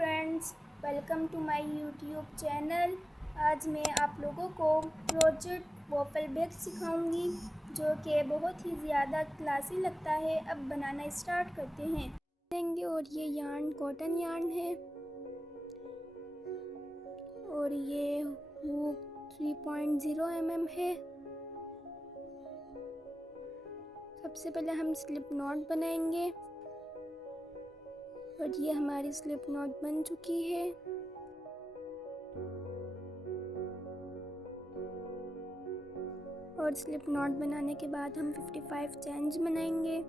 Friends, welcome to my YouTube channel. आज मैं आप लोगों को क्रोचेट वॉफल बैग सिखाऊंगी जो कि बहुत ही ज़्यादा क्लासी लगता है। अब बनाना स्टार्ट करते हैं देंगे। और ये यार्न कॉटन यार्न है और ये हुक 3.0 mm है। सबसे पहले हम स्लिप नॉट बनाएंगे और ये हमारी स्लिप नॉट बन चुकी है। और स्लिप नॉट बनाने के बाद हम 55 चेन्स बनाएंगे।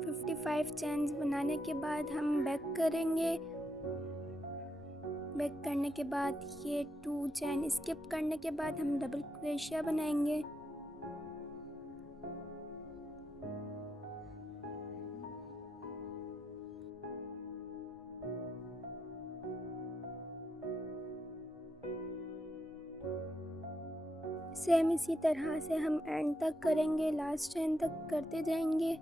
फिफ्टी 55 चेन्स बनाने के बाद हम बैक करेंगे। बैक करने के बाद ये 2 चेन स्किप करने के बाद हम डबल क्रोशिया बनाएंगे। सेम इसी तरह से हम एंड तक करेंगे, लास्ट चेन तक करते जाएंगे।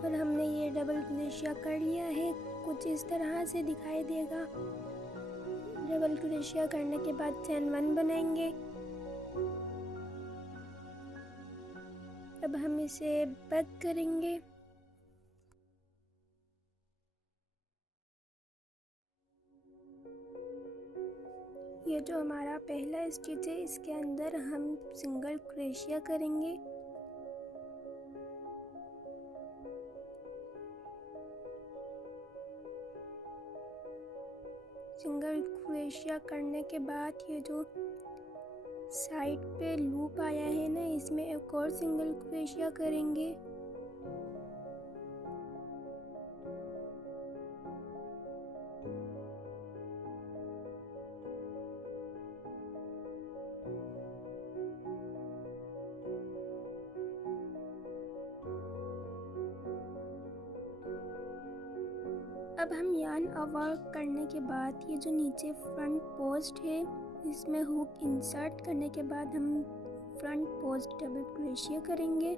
और हमने ये डबल क्रोशिया कर लिया है, कुछ इस तरह से दिखाई देगा। डबल क्रोशिया करने के बाद चेन 1 बनाएंगे। अब हम इसे बैक करेंगे। ये जो हमारा पहला स्टिच है इसके अंदर हम सिंगल क्रोशिया करेंगे। सिंगल क्रोशिया करने के बाद ये जो साइड पे लूप आया है ना, इसमें एक और सिंगल क्रोशिया करेंगे। अब हम यार्न वर्क करने के बाद ये जो नीचे फ्रंट पोस्ट है इसमें हुक इंसर्ट करने के बाद हम फ्रंट पोस्ट डबल क्रोशिया करेंगे।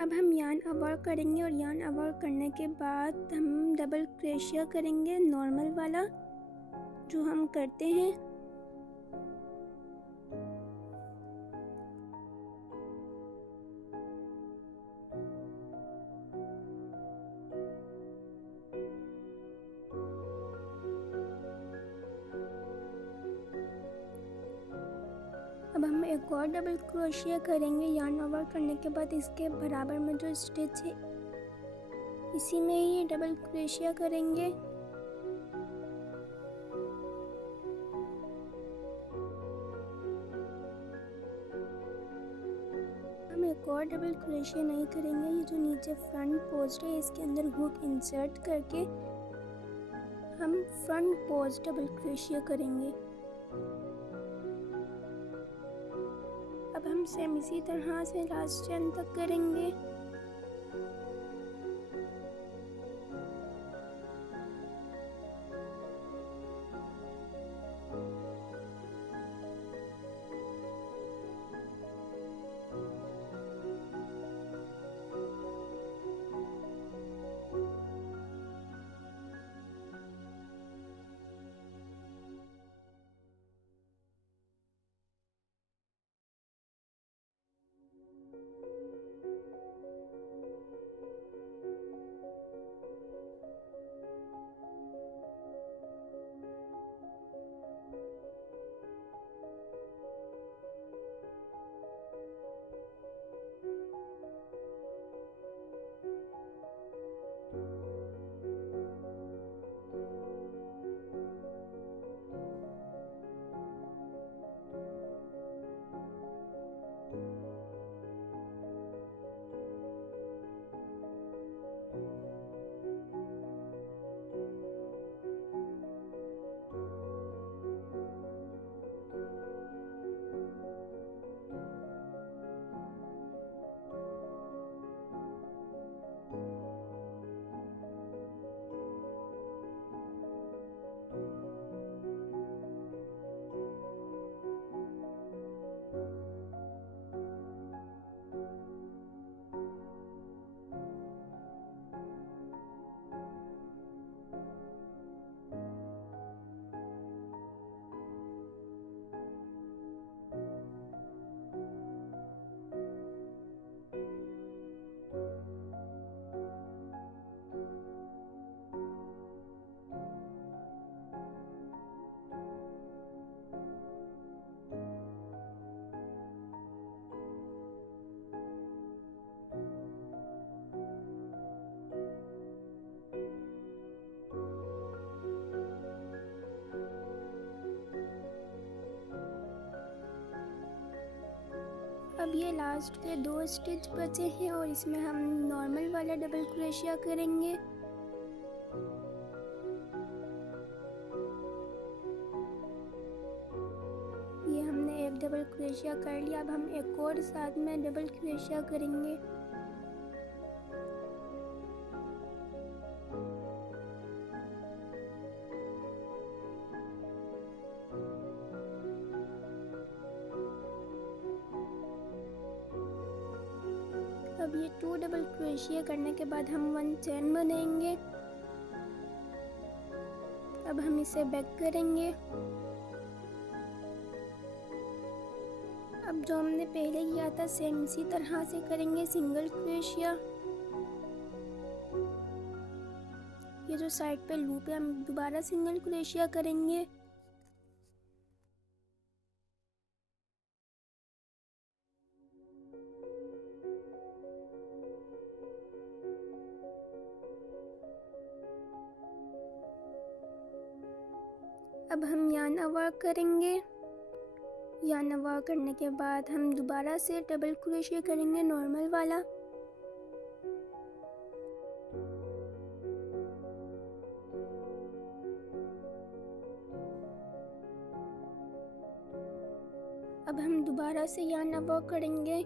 अब हम यार्न वर्क करेंगे और यार्न वर्क करने के बाद हम डबल क्रोशिया करेंगे, नॉर्मल वाला जो हम करते हैं। अब हम एक और डबल क्रोशिया करेंगे यार्न वर्क करने के बाद। इसके बराबर में जो स्टिच है इसी में ही डबल क्रोशिया करेंगे। हम एक एक और डबल क्रोशिया नहीं करेंगे। ये जो नीचे फ्रंट पोस्ट है इसके अंदर हुक इंसर्ट करके हम फ्रंट पोस्ट डबल क्रोशिया करेंगे। अब हम सेम इसी तरह से लास्ट चेन तक करेंगे। अब ये लास्ट के 2 स्टिच बचे हैं और इसमें हम नॉर्मल वाला डबल क्रोशिया करेंगे। ये हमने एक डबल क्रोशिया कर लिया। अब हम एक और साथ में डबल क्रोशिया करेंगे। अब ये 2 डबल क्रोशिया करने के बाद हम 1 चेन बनाएंगे। अब हम इसे बैक करेंगे। अब जो हमने पहले किया था सेम इसी तरह से करेंगे सिंगल क्रोशिया। ये जो साइड पे लूप है हम दोबारा सिंगल क्रोशिया करेंगे। अब हम यार्न वर्क करेंगे। यार्न वर्क करने के बाद हम दोबारा से डबल क्रोशिया करेंगे नॉर्मल वाला। अब हम दोबारा से यार्न वर्क करेंगे।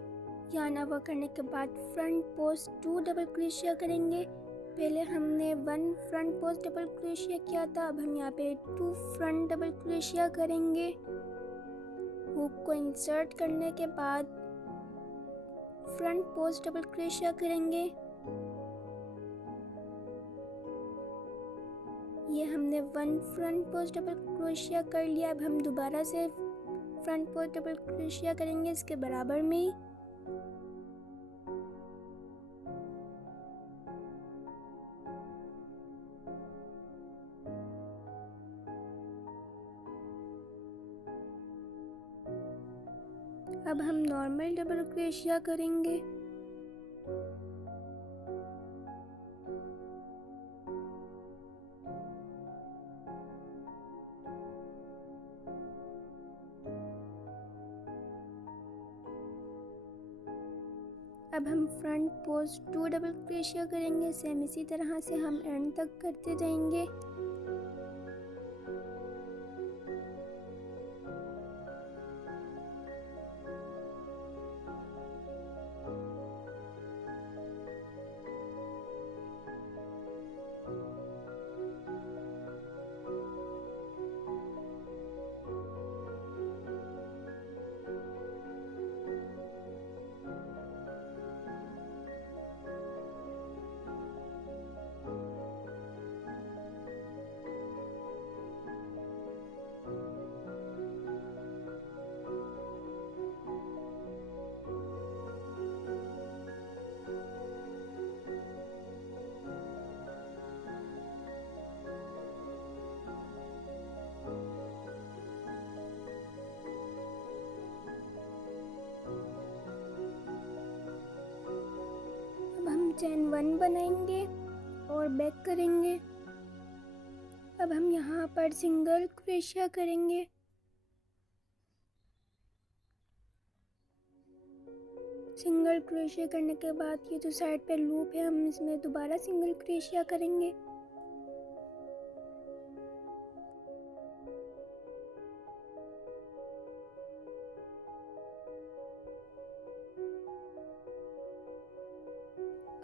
यार्न वर्क करने के बाद फ्रंट पोस्ट 2 डबल क्रोशिया करेंगे। पहले हमने 1 फ्रंट पोस्ट डबल क्रोशिया किया था। अब हम यहाँ पे 2 फ्रंट डबल क्रोशिया करेंगे। हुक को इंसर्ट करने के बाद फ्रंट पोस्ट डबल क्रोशिया करेंगे। ये हमने 1 फ्रंट पोस्ट डबल क्रोशिया कर लिया। अब हम दोबारा से फ्रंट पोस्ट डबल क्रोशिया करेंगे इसके बराबर में ही। अब हम नॉर्मल डबल क्रोशिया करेंगे। अब हम फ्रंट पोस्ट 2 डबल क्रोशिया करेंगे। सेम इसी तरह से हम एंड तक करते जाएंगे। चेन 1 बनाएंगे और बैक करेंगे। अब हम यहाँ पर सिंगल क्रोशिया करेंगे। सिंगल क्रोशिया करने के बाद ये जो साइड पे लूप है हम इसमें दोबारा सिंगल क्रोशिया करेंगे।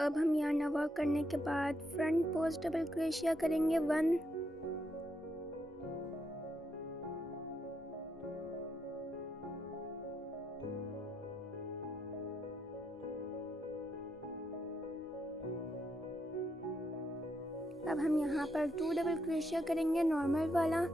अब हम यहाँ वर्क करने के बाद फ्रंट पोस्ट डबल क्रोशिया करेंगे 1। अब हम यहाँ पर 2 डबल क्रोशिया करेंगे नॉर्मल वाला।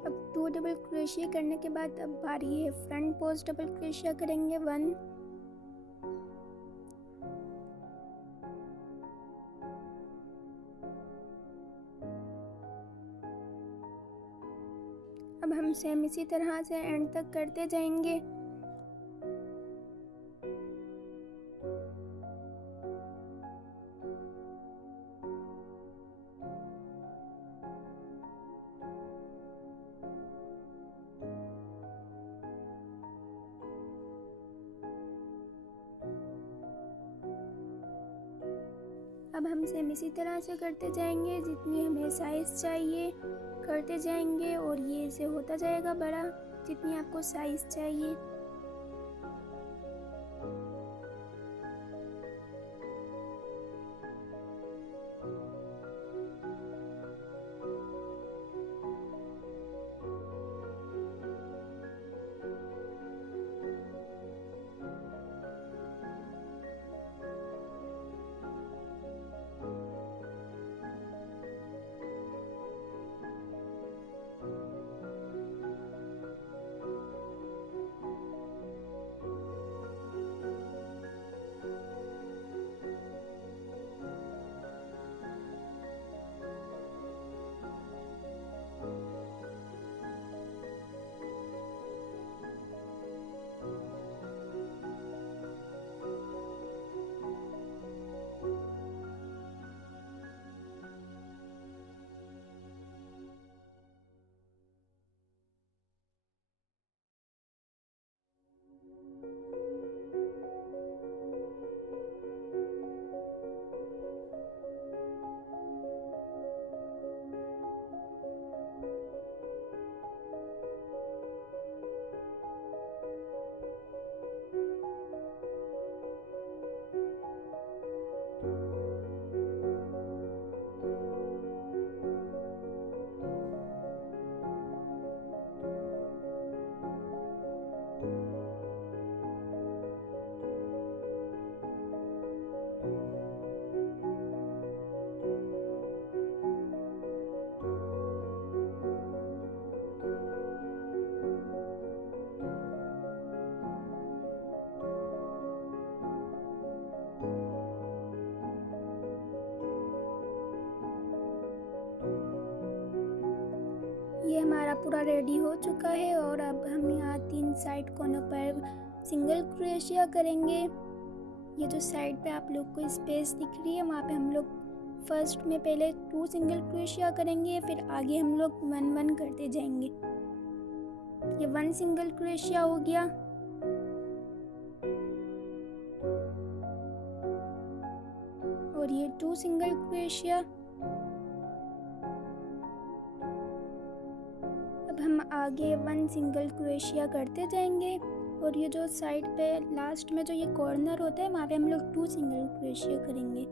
अब 2 डबल क्रोशिया करने के बाद अब बारी है फ्रंट पोस्ट डबल क्रोशिया करेंगे 1। अब हम सेम इसी तरह से एंड तक करते जाएंगे। अब हम सेम इसी तरह से करते जाएंगे, जितनी हमें साइज़ चाहिए करते जाएंगे और ये इसे होता जाएगा बड़ा जितनी आपको साइज़ चाहिए। ये हमारा पूरा रेडी हो चुका है और अब हम यहाँ 3 साइड कोनों पर सिंगल क्रोशिया करेंगे। ये जो साइड पे आप लोग को स्पेस दिख रही है, वहाँ पे हम लोग फर्स्ट में पहले 2 सिंगल क्रोशिया करेंगे, फिर आगे हम लोग 1 1 करते जाएंगे। ये 1 सिंगल क्रोशिया हो गया। और ये 2 सिंगल क्रोशिया। अब हम आगे 1 सिंगल क्रोशिया करते जाएंगे। और ये जो साइड पे लास्ट में जो ये कॉर्नर होता है, वहाँ पे हम लोग 2 सिंगल क्रोशिया करेंगे।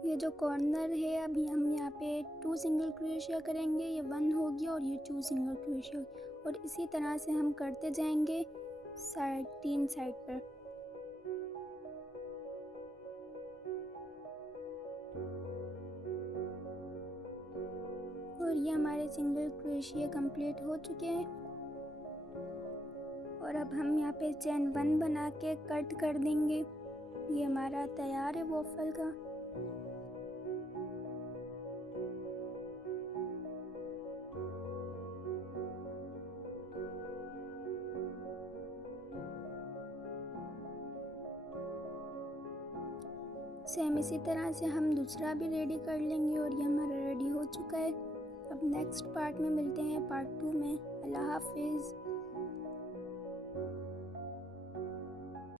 ये जो कॉर्नर है, अभी हम यहाँ पे 2 सिंगल क्रोशिया करेंगे। ये 1 हो गया और ये 2 सिंगल क्रोशिया, और इसी तरह से हम करते जाएंगे साइड 3 साइड पर। और ये हमारे सिंगल क्रोशिया कंप्लीट हो चुके हैं। और अब हम यहाँ पे चेन 1 बना के कट कर देंगे। ये हमारा तैयार है वॉफल का। सेम इसी तरह से हम दूसरा भी रेडी कर लेंगे। और ये हमारा रेडी हो चुका है। अब नेक्स्ट पार्ट में मिलते हैं, पार्ट 2 में। अल्लाह हाफिज़।